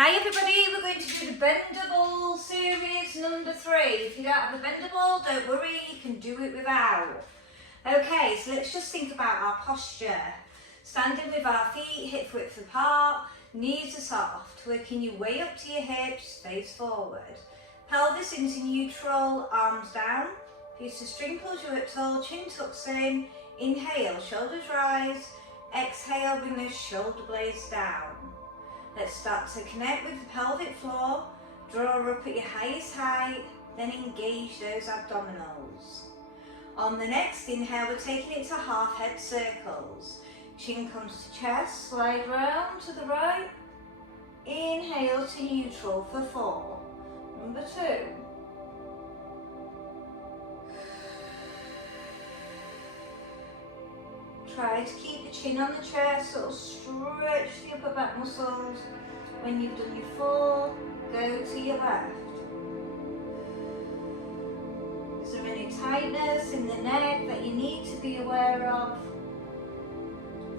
Hi everybody, we're going to do the bendable series number 3. If you don't have a bendable, don't worry, you can do it without. Okay, so let's just think about our posture. Standing with our feet hip width apart, knees are soft, working your way up to your hips, face forward. Pelvis into neutral, arms down. Piece of string pulls you up tall, chin tucks in. Inhale, shoulders rise. Exhale, bring those shoulder blades down. Let's start to connect with the pelvic floor, draw up at your highest height, then engage those abdominals. On the next inhale, we're taking it to half head circles. Chin comes to chest, slide round to the right. Inhale to neutral for 4. Number 2. Try to keep the chin on the chest, so stretch the upper back muscles. When you've done your 4, go to your left. Is there any tightness in the neck that you need to be aware of?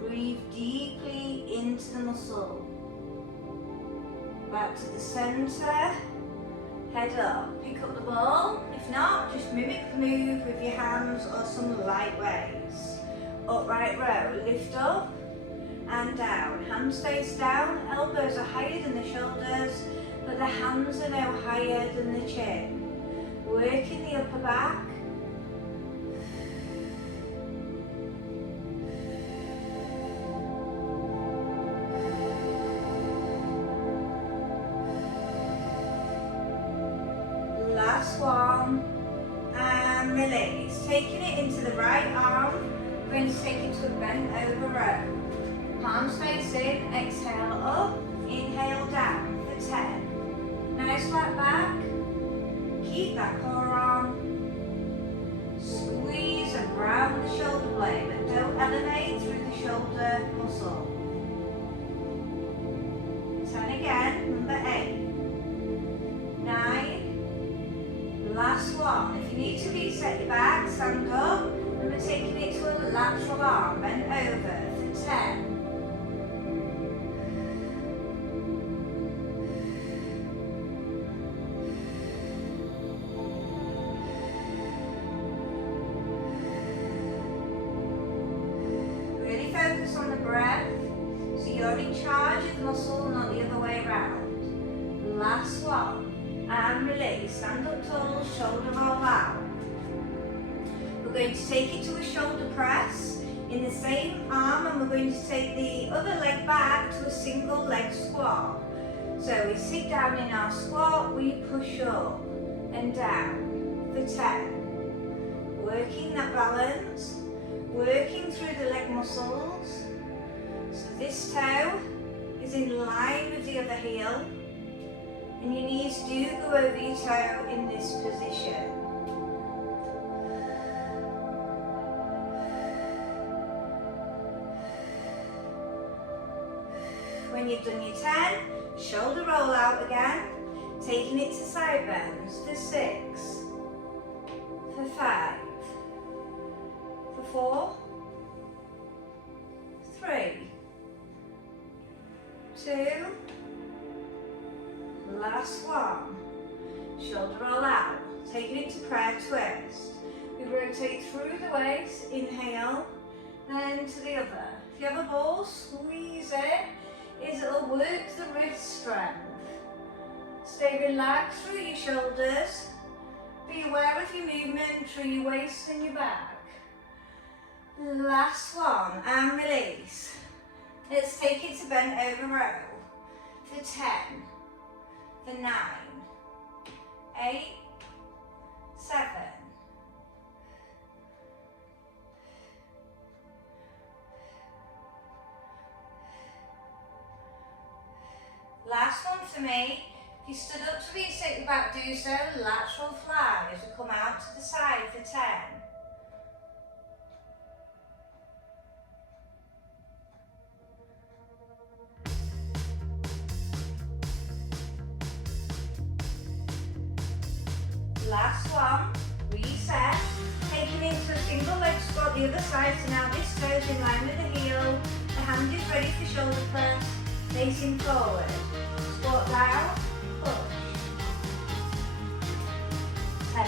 Breathe deeply into the muscle. Back to the centre. Head up. Pick up the ball. If not, just mimic the move with your hands or some light weights. Upright row, lift up and down. Hands face down, elbows are higher than the shoulders, but the hands are no higher than the chin. Working the upper back. Last one, and release. Taking it into the right arm. We're going to take it to a bent over row. Palms face in, exhale up, inhale down for 10. Nice flat back. Keep that core on. Squeeze around the shoulder blade, but don't elevate through the shoulder muscle. 10 again, number 8. 9. Last one. If you need to reset your back, stand up. And we're taking it to a lateral arm, bend over for 10. Really focus on the breath, so you're in charge of the muscle, not the other way around. Last one, and release. Stand up tall, shoulder roll out. We're going to take it to a shoulder press in the same arm, and we're going to take the other leg back to a single leg squat. So we sit down in our squat, we push up and down for 10. Working that balance, working through the leg muscles. So this toe is in line with the other heel, and your knees do go over your toe in this position. When you've done your 10, shoulder roll out again, taking it to side bends for 6, for 5, for 4, 3, 2, last one. Shoulder roll out, taking it to prayer twist. We rotate through the waist, inhale, then to the other. If you have a ball, squeeze it. It'll work the wrist strength. Stay relaxed through your shoulders. Be aware of your movement through your waist and your back. Last one, and release. Let's take it to bent over row for 10, for 9, 8, 7, last one for me. If you stood up to reset your back, do so. Lateral fly as we come out to the side for 10. Last one, reset. Taking it to a single leg squat the other side. So now this toes in line with the heel. The hand is ready for shoulder press. Facing forward. Squat down.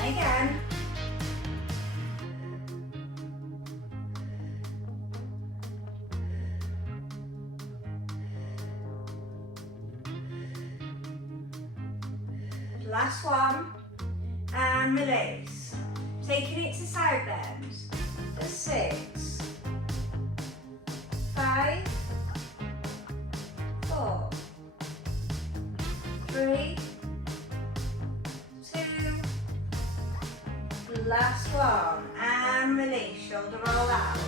again. Last one, and release. Taking it to side bends. 6, 5, 4, 3, 2, last one, and release. Shoulder roll out.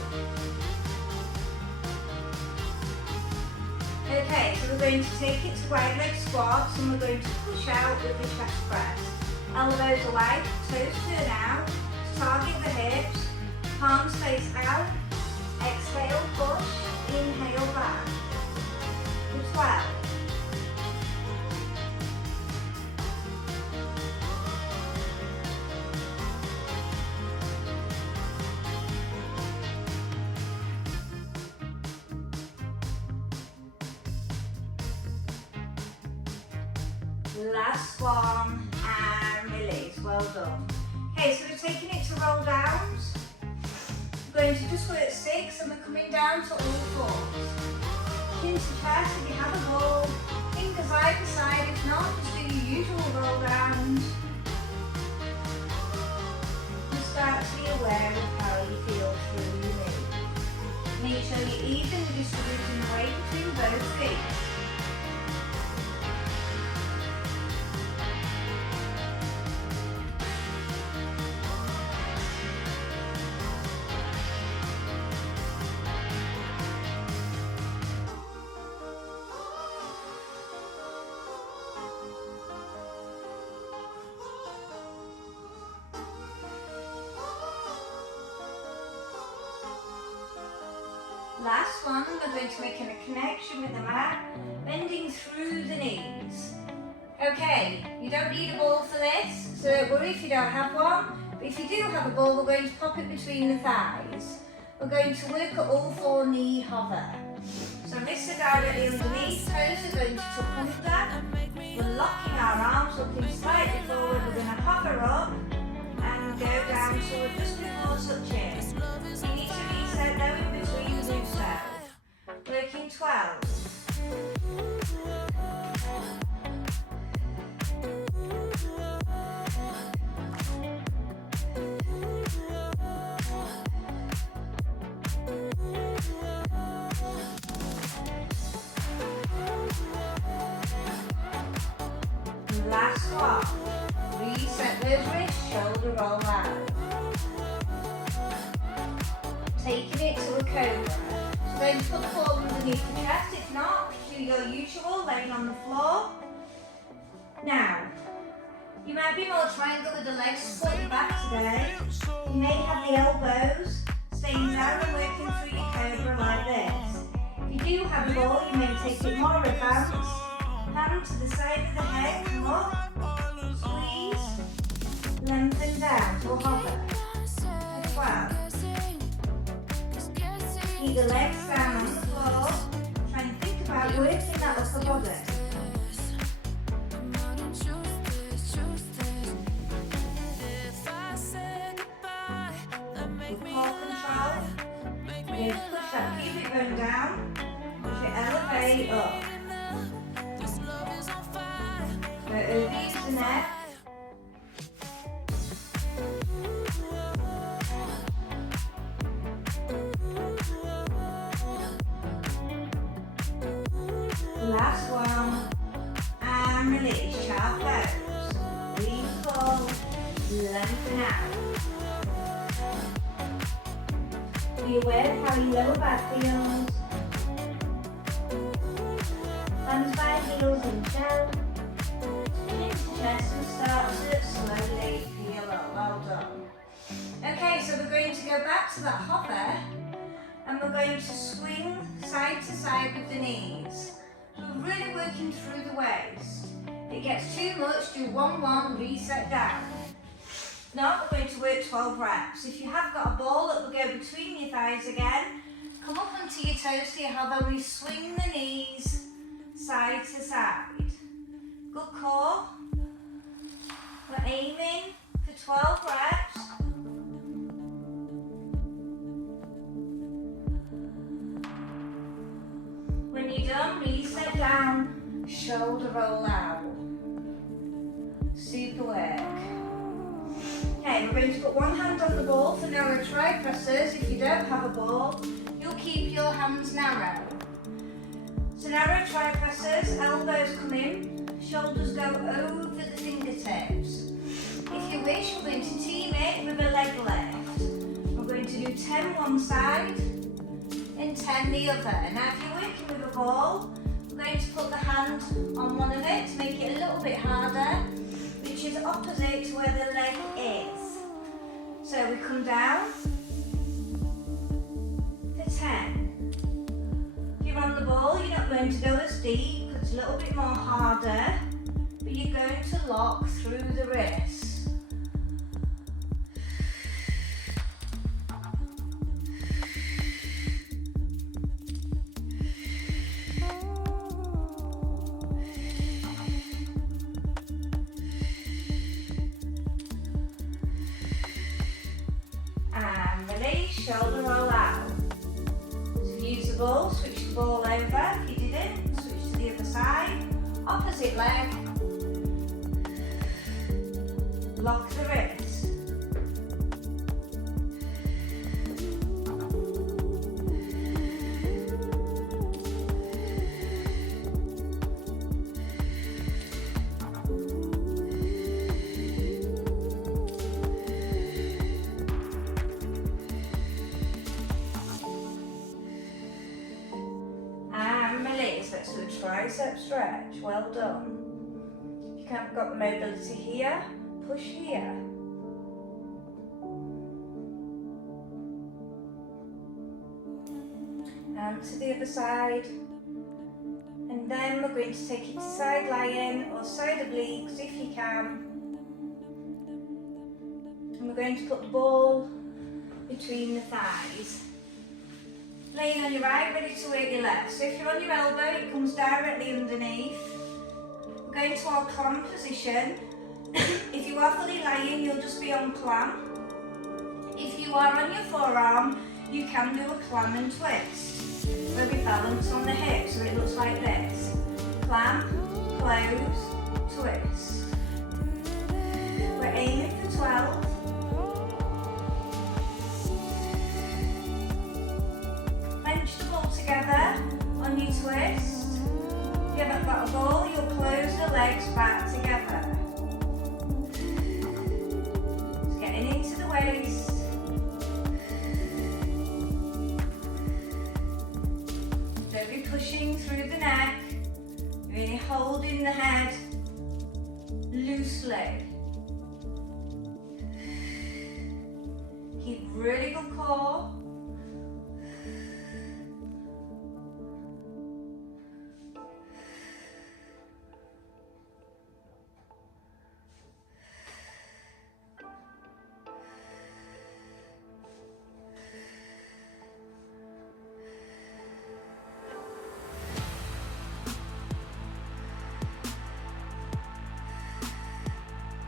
Okay, so we're going to take it to wide leg squats and we're going to push out with the chest press. Elbows away, toes turn out, target the hips, palms face out, exhale, push, inhale back. For 12. Last one, and release. Well done. Okay, so we're taking it to roll downs. We're going to just work 6 and we're coming down to all fours. Chin to chest if you have a ball. Fingers either side, if not, just do your usual roll downs. And start to be aware of how you feel through your knee. Make sure you're evenly distributing the weight between both feet. Last one, we're going to make a connection with the mat, bending through the knees. Okay, you don't need a ball for this, so don't worry if you don't have one. But if you do have a ball, we're going to pop it between the thighs. We're going to work at all 4 knee hover. So wrists are directly underneath, toes are going to tuck under. We're locking our arms up in slightly forward. We're going to hover up and go down, so we're just before touching. You need to reset though in between the loose cells. Working 12. Last one. Reset those wrists, shoulder roll out. Taking it to a cobra. So going to put the ball underneath the chest. If not, do your usual, laying on the floor. Now, you might be more triangle with the legs slightly back today. You may have the elbows staying down and working through your cobra like this. If you do have a ball, you may take it more advanced. Hand to the side of the head, come up, squeeze, lengthen down to a hover. 12. Keep the legs down on the floor. Try and think about working that upper body. With core control, we're going to push that pubic bone down, push it elevate up. Go over the neck. Last one, and release, sharp pose. Breathe full, lengthen out. Be aware of how your lower back feels. Hands by heels in shell. Chin to chest and start to slowly peel up. Well done. Okay, so we're going to go back to that hover and we're going to swing side to side with the knees. So we're really working through the waist. If it gets too much, do 1-1, reset down. Now we're going to work 12 reps. If you have got a ball that will go between your thighs again, come up onto your toes to your hover. We swing the knees side to side. Good core. We're aiming for for 12 reps. When you're done, reset down, shoulder roll out. Super work. Okay, we're going to put one hand on the ball for narrow tri presses. If you don't have a ball, you'll keep your hands narrow. So narrow tri presses, elbows come in, shoulders go over the fingertips. If you wish, we're going to team it with a leg lift. We're going to do 10 one side and 10 the other. Now if you're working with a ball, we're going to put the hand on one of it to make it a little bit harder, which is opposite to where the leg is. So we come down for 10. If you're on the ball, you're not going to go as deep because it's a little bit more harder, but you're going to lock through the wrist. Shoulder roll out. So use the ball, switch the ball over. If you didn't, switch to the other side. Opposite leg. Lock the wrist. Let's do a tricep stretch. Well done. If you haven't got the mobility here, push here. And to the other side. And then we're going to take it to side lying or side obliques if you can. And we're going to put the ball between the thighs. Laying on your right, ready to work your left. So if you're on your elbow, it comes directly underneath. We're going to our clam position. If you are fully lying, you'll just be on clam. If you are on your forearm, you can do a clam and twist, where we balance on the hip, so it looks like this. Clam, close, twist. We're aiming for 12. Clench the ball together on your twist. If you haven't got a ball, you'll close the legs back together. It's getting into the waist. Don't be pushing through the neck. You're really holding the head loosely. Keep really good core.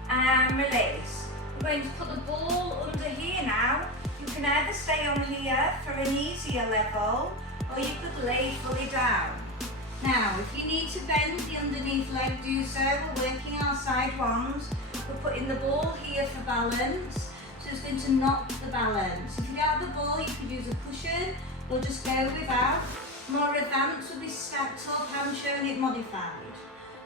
And release. I'm going to put the ball under here now. You can either stay on here for an easier level, or you could lay fully down. Now, if you need to bend the underneath leg, do so. We're working our side ones. We're putting the ball here for balance, so it's going to knock the balance. If you don't have the ball, you could use a cushion, or just go without. More advanced would be stacked up, hand shown it modified.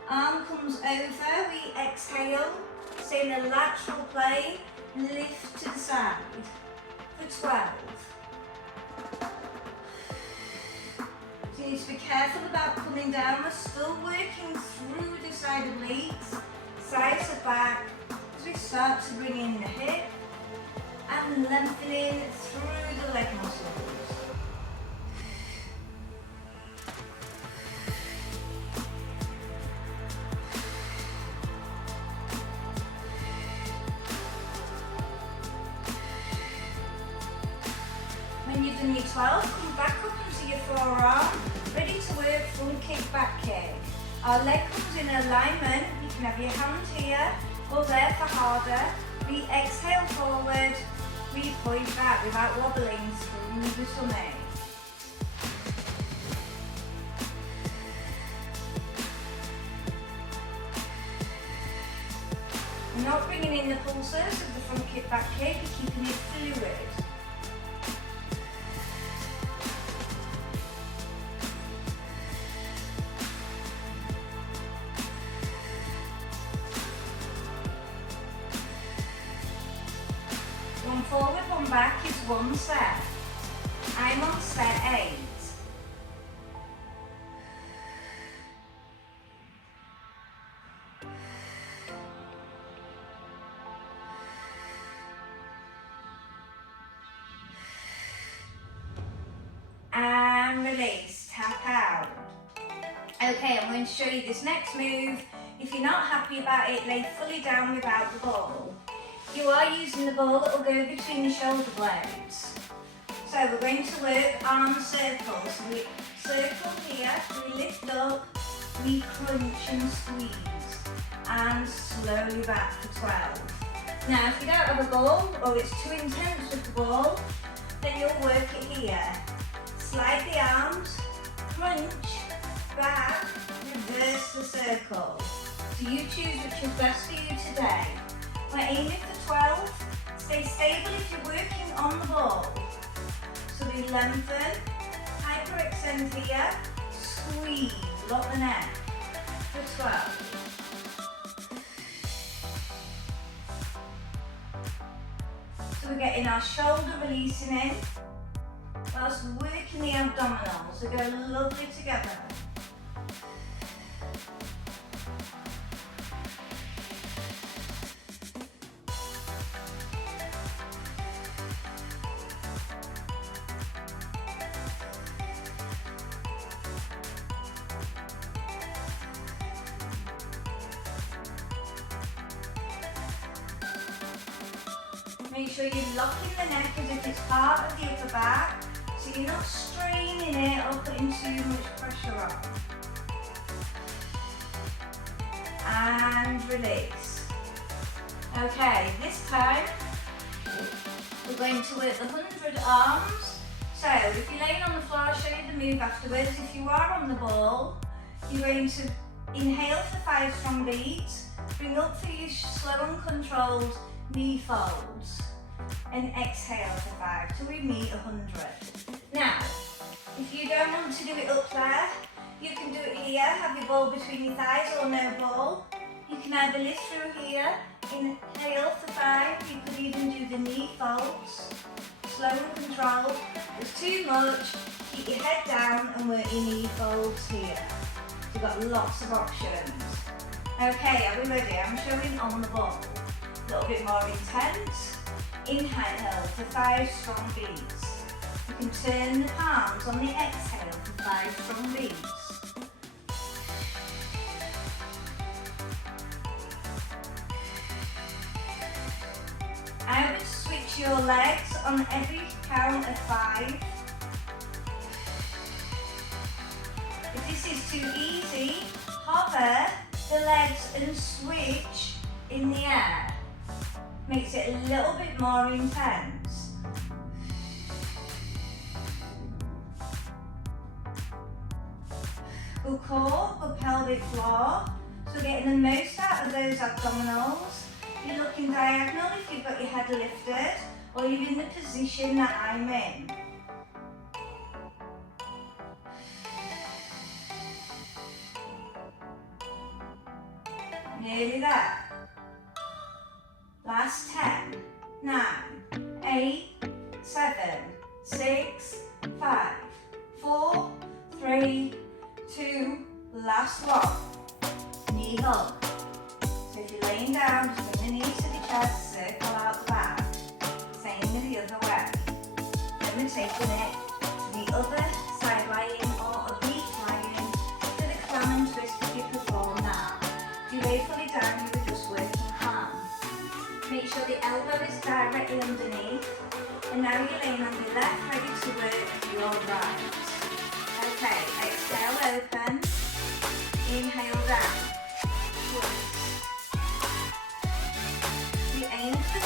Arm comes over, we exhale. Stay in a lateral plane, lift to the side for 12. So you need to be careful about coming down. We're still working through the side obliques, sides of back, as we start to bring in the hip and lengthening through the leg muscles. When you've done your 12, come back up into your forearm, ready to work front kick, back kick. Our leg comes in alignment. You can have your hand here or there for harder. We exhale forward, we point back without wobbling through the tummy. We're not bringing in the pulses of the front kick, back kick, we're keeping it fluid. One forward, one back is one set. I'm on set 8. And release, tap out. Okay, I'm going to show you this next move. If you're not happy about it, lay fully down without the ball. You are using the ball that will go between the shoulder blades. So we're going to work arm circles. So we circle here, we lift up, we crunch and squeeze, and slowly back for 12. Now if you don't have a ball, or it's too intense with the ball, then you'll work it here. Slide the arms, crunch, back, reverse the circle. So you choose which is best for you today. We're aiming for 12. Stay stable if you're working on the ball. So we lengthen, hyperextend here, squeeze, lock the neck for 12. So we're getting our shoulder releasing in, whilst working the abdominals. They go lovely together. Make sure you're locking the neck as if it's part of the upper back, so you're not straining it or putting too much pressure on. And release. Okay, this time we're going to work the 100 arms. So if you're laying on the floor, I'll show you the move afterwards. If you are on the ball, you're going to inhale for 5 strong beats, bring up for your slow and controlled knee folds, and exhale for 5 till we meet 100. Now, if you don't want to do it up there, you can do it here, have your ball between your thighs or no ball. You can either lift through here, inhale for 5, you could even do the knee folds, slow and controlled. If it's too much, keep your head down and work your knee folds here. You've got lots of options. Okay, are we ready? I'm showing on the ball. A little bit more intense. Inhale for 5 strong beats. You can turn the palms on the exhale for 5 strong beats. I would switch your legs on every count of 5. If this is too easy, hover the legs and switch in the air. Makes it a little bit more intense. Good core, good pelvic floor. So getting the most out of those abdominals. You're looking diagonal if you've got your head lifted, or you're in the position that I'm in. Nearly there. Last 10, 9, 8, 7, 6, 5, 4, 3, 2, last one. Knee hug. So if you're laying down, just bring the knees to the chest, circle out the back. Same with the other way. Then we're taking it to the other side lying or oblique lying to the clam and twist that you perform now. If you lay fully down, you were just working palm. Make sure the elbow is directly underneath. And now you're laying on your left, ready to work your right. Okay, exhale open. Inhale down. Twist. We aim for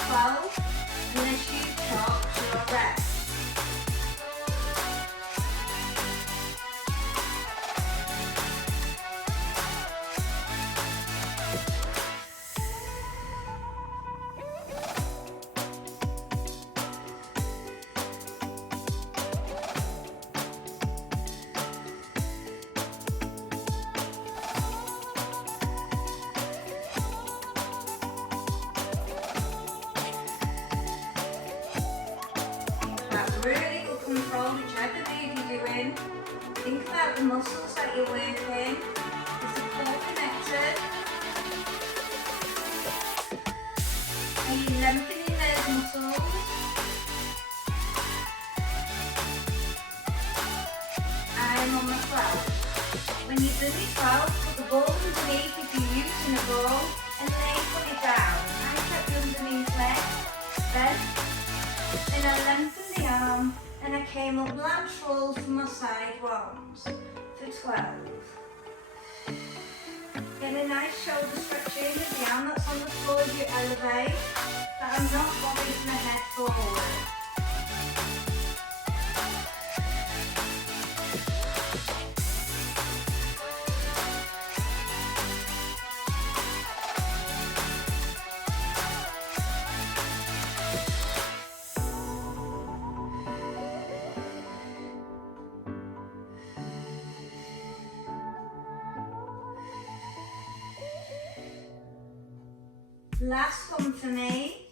about the muscles that you're working. Is the core connected? Are you lengthening those muscles? I'm on my 12. When you've done your 12, put the ball underneath if you're using a ball, and then put it down. I kept the underneath leg, then I lengthened the arm, and I came up lateral for my side ones for 12. Get a nice shoulder stretching of the arm that's on the floor as you elevate, but I'm not bobbing my head forward. Last one for me,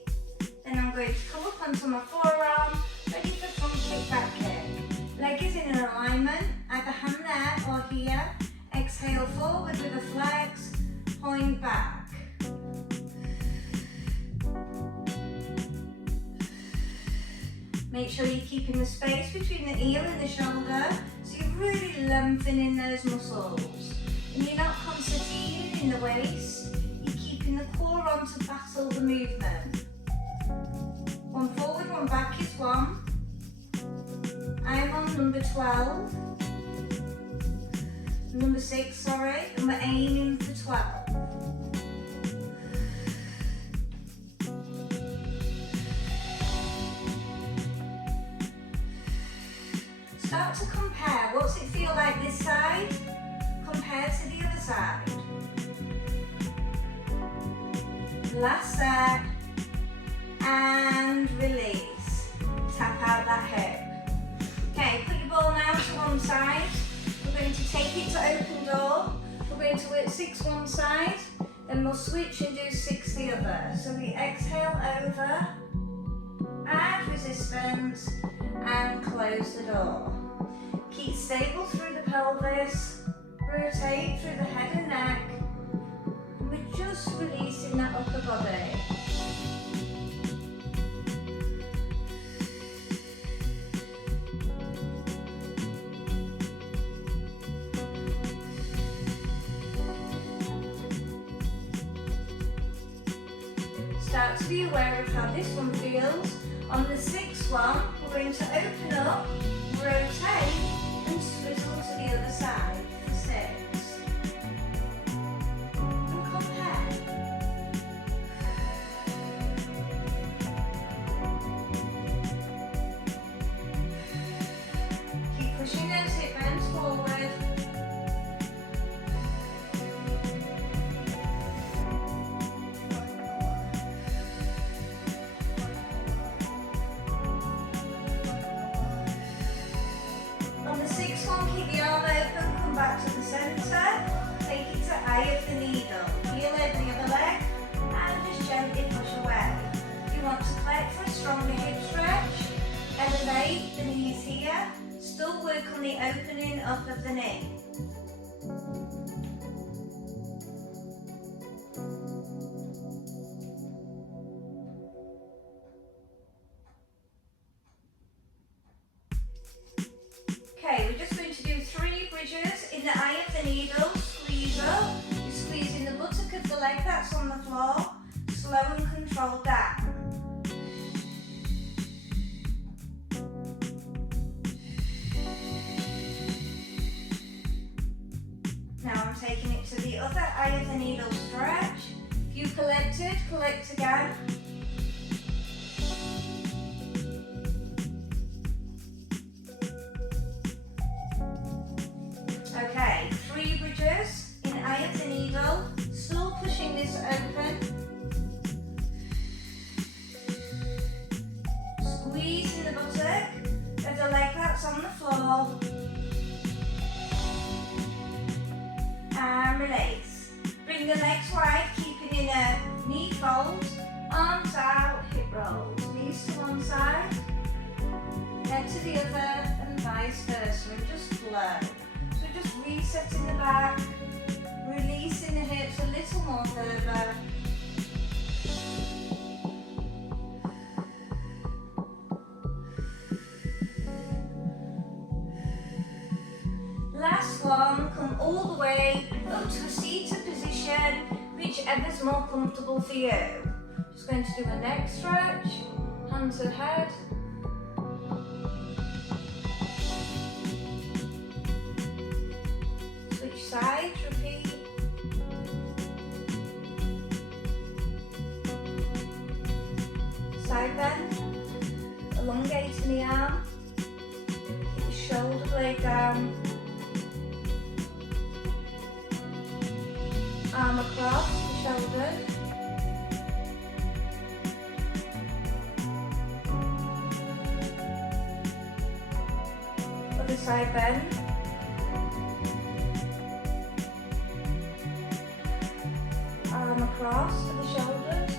then I'm going to come up onto my forearm, ready for front kick, back kick. Leg is in alignment, either hand there or here. Exhale forward with the flex, point back. Make sure you're keeping the space between the heel and the shoulder, so you're really lengthening those muscles. And you're not concertinaing in the waist. The core on to battle the movement. One forward, one back is one. I'm on number 12. Number 6, sorry, and we're aiming for 12. Start to compare. What's it feel like this side compared to the other side? Last set, and release. Tap out that hip. Okay, put your ball now to one side. We're going to take it to open door. We're going to work 6 one side, then we'll switch and do 6 the other. So we exhale over, add resistance, and close the door. Keep stable through the pelvis, rotate through the head and neck. We're just releasing that upper body. Start to be aware of how this one feels. On the 6th one, we're going to open up, rotate, and swivel to the other side for 6. Pushing those hip bones forward. On the 6th one, keep the arm open, come back to the centre. Take it to eye of the needle. Heel over the other leg, and just gently push away. You want to collect for a stronger hip stretch. Elevate the knees here. Still work on the opening up of the knee. Okay, we're just going to do 3 bridges in the eye of the needle. Squeeze up. You're squeezing the buttock of the leg that's on the floor. Slow and controlled down. Now I'm taking it to the other eye of the needle stretch. If you collected, collect again. Okay, 3 bridges in eye of the needle. Still pushing this open. Squeezing the buttock of the leg that's on the floor. And release. Bring the legs wide, keeping in a knee fold, arms out, hip rolls. Knees to one side, head to the other, and vice versa, and just flow. So resetting the back, releasing the hips a little more further. Last one, come all the way up to a seated position, whichever's more comfortable for you. Just going to do a neck stretch, hands to the head. Switch sides, repeat. Side bend, elongating the arm, keep the shoulder blade down. Arm across the shoulder. Other side bend. Arm across to the shoulders.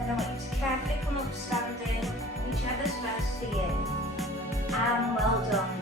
And I want you to carefully come up standing, whichever's best for you. And well done.